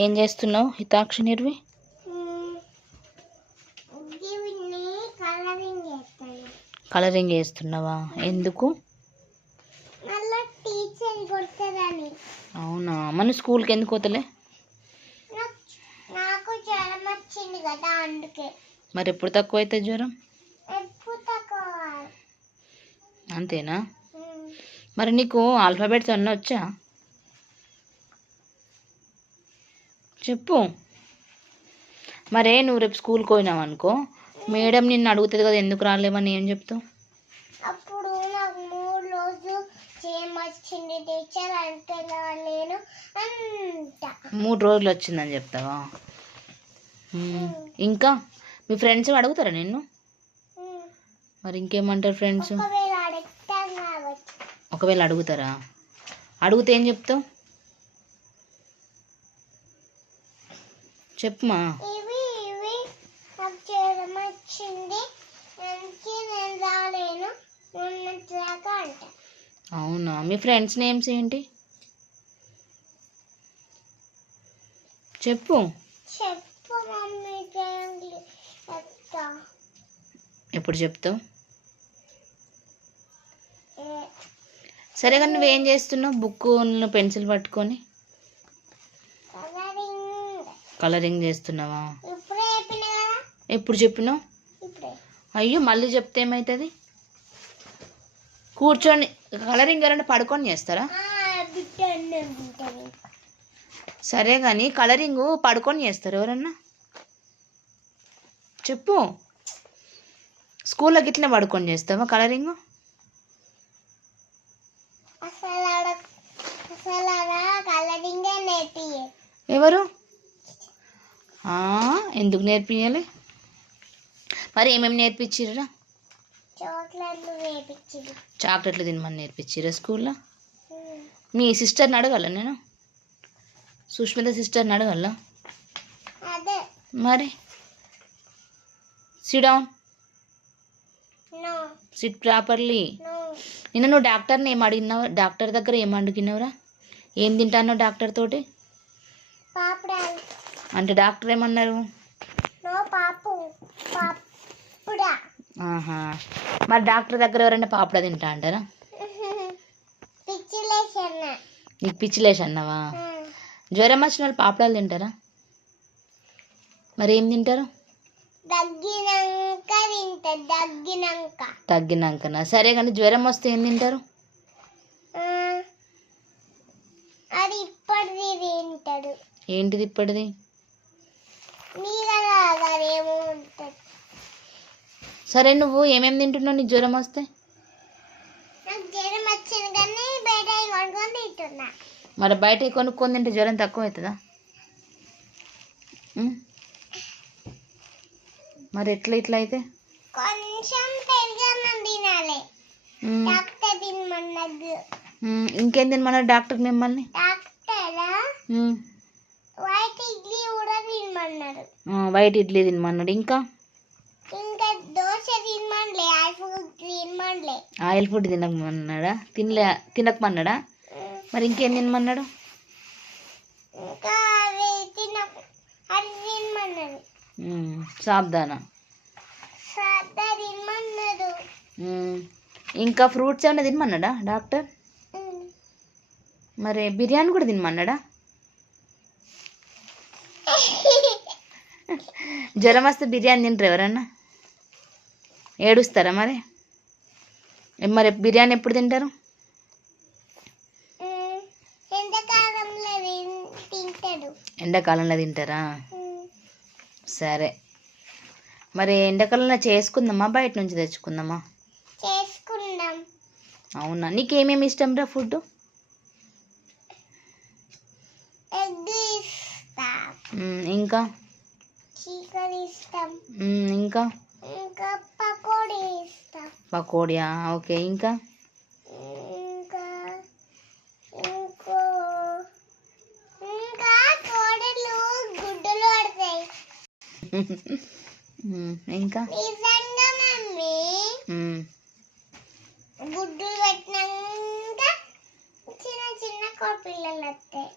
ఏం చేస్తున్నావు హితాక్షి నిర్వి? కలరింగ్ చేస్తున్నావా? ఎందుకు? అవునా, మన స్కూల్కి ఎందుకు పోతలే? మరి ఎప్పుడు తక్కువ అవుతుంది జ్వరం? అంతేనా? మరి నీకు ఆల్ఫాబెట్స్ అన్నీ వచ్చా? చెప్పు. మరే నువ్వు రేపు స్కూల్కి పోయినావు అనుకో, మేడం నిన్ను అడుగుతుంది కదా ఎందుకు రాలేవని, ఏం చెప్తావు? అప్పుడు నాకు 3 రోజులు వచ్చింది టీచర్ అంటే నేను అంట 3 రోజులు వచ్చిందని చెప్తావా? ఇంకా మీ ఫ్రెండ్స్ అడుగుతారా నిన్ను? మరి ఇంకేమంటారు ఫ్రెండ్స్? ఒకవేళ అడుగుతారా? అడిగితే ఏం చెప్తావు? చెప్పమా. అవునా, మీ ఫ్రెండ్స్ నేమ్స్ ఏంటి చెప్పు. ఎప్పుడు చెప్తావు? సరే కానీ నువ్వేం చేస్తున్నావు బుక్ పెన్సిల్ పట్టుకొని? కలరింగ్ చేస్తున్నావా? ఎప్పుడు చెప్పినావు? అయ్యో మళ్ళీ చెప్తే ఏమవుతుంది? కూర్చొని కలరింగ్ ఎవరైనా పడుకొని చేస్తారా? సరే కానీ కలరింగ్ పడుకొని చేస్తారు ఎవరన్నా? చెప్పు. స్కూల్లోకి ఇట్లా పడుకొని చేస్తావా కలరింగ్? ఎవరు? ఎందుకు నేర్పియాలి? మరి ఏమేమి నేర్పించిర్రా? చాక్లెట్లు తినమని నేర్పించిర్రా స్కూల్లో? మీ సిస్టర్ని అడగాల నేను? సుష్మిత సిస్టర్ని అడగాల? మరి సిట్ డౌన్, సిట్ ప్రాపర్లీ. నిన్న నువ్వు డాక్టర్ని ఏం అడిగినావు? డాక్టర్ దగ్గర ఏం అడిగినావురా? ఏం తింటాను డాక్టర్ తోటి అంటే డాక్టర్ ఏమన్నారు? మరి డాక్టర్ దగ్గర ఎవరైనా పాపడా తింటా అంటారా? నీకు పిచ్చిలేసి అన్నావా? జ్వరం వచ్చిన వాళ్ళు పాపడాలు తింటారా? మరి ఏం తింటారు? తగ్గినాకనా? సరే కానీ జ్వరం వస్తే ఏం తింటారు? ఏంటిది ఇప్పటిది? సరే నువ్వు ఏమేమి తింటున్నావు నీకు జ్వరం వస్తే? మరి బయట కొనుక్కొని తింటే జ్వరం తక్కువ అవుతుందా? మరి ఎట్లా ఇట్లా అయితే? ఇంకేం తినమన్నారు డాక్టర్ మిమ్మల్ని? వైట్ ఇడ్లీ తినమన్నాడు. ఇంకా ఆయిల్ ఫుడ్ తినకమన్నాడా? తినకమన్నాడా? మరి ఇంకేం తినమన్నాడు? సాబ్దానా? ఇంకా ఫ్రూట్స్ ఏమైనా తినమన్నాడా డాక్టర్? మరి బిర్యానీ కూడా తినమన్నాడా? జ్వరం వస్తే బిర్యానీ తింటారు ఎవరన్నా? ఏడుస్తారా మరి? మరి బిర్యానీ ఎప్పుడు తింటారు? ఎండాకాలంలో తింటారా? సరే మరి ఎండాకాలంలో చేసుకుందామా బయట నుంచి తెచ్చుకుందామా? అవునా, నీకేమేమి ఇష్టం రా ఫుడ్? ఇంకా ఇంకా పకోడియా? ఓకే. ఇంకా ఇంకా గుడ్డు పెట్టినాక చిన్న చిన్న కోడిపిల్లలు వస్తాయి.